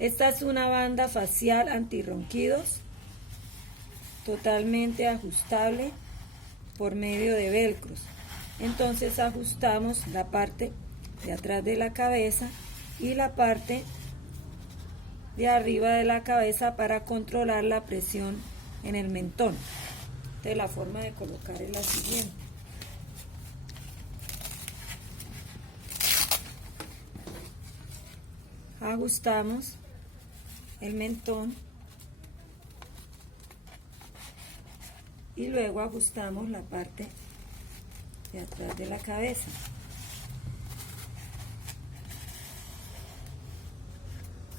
Esta es una banda facial antirronquidos, totalmente ajustable por medio de velcros. Entonces ajustamos la parte de atrás de la cabeza y la parte de arriba de la cabeza para controlar la presión en el mentón. Entonces la forma de colocar es la siguiente. Ajustamos el mentón y luego ajustamos la parte de atrás de la cabeza.